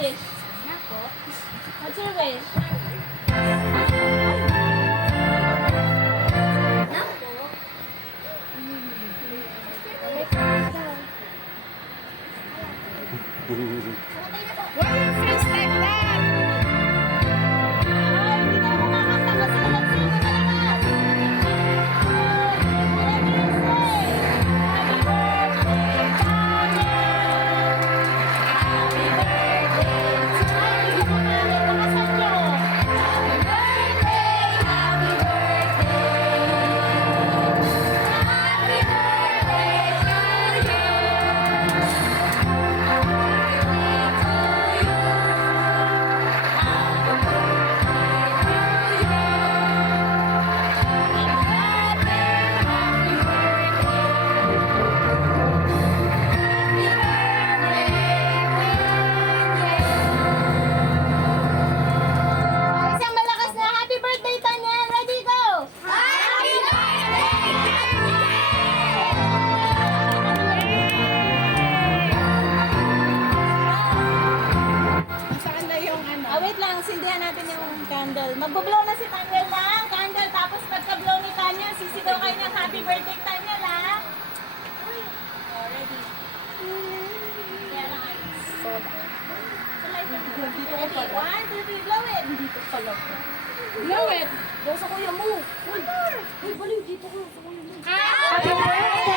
wish? What's your wish? Why you face like that? Ay, hindi ka na kumakanta kasi nag-sing ka na lakas. Whatever you say. Happy birthday, Daniel! Happy birthday to you! Ay, hindi mo namin lakasan nyo. Happy birthday, happy birthday. Happy birthday to you. Oh, isang malakas na happy birthday, Tanya! Ready, go! Happy birthday! Saan na yung ano? Wait lang, sindihan natin yung candle. Magbo-blow na si Tanya lang, candle. Tapos pagka-blow ni Tanya, sisigaw kayo ng happy birthday, Tanya lang. Oh, ready? Kaya lang ay. Soda. So, light lang. Ready? 1, 2, 3, blow it! Dito pala. Blow it! Blow sa kuya mo. Uy, baliw dito ko. Sa kuya mo. Happy birthday!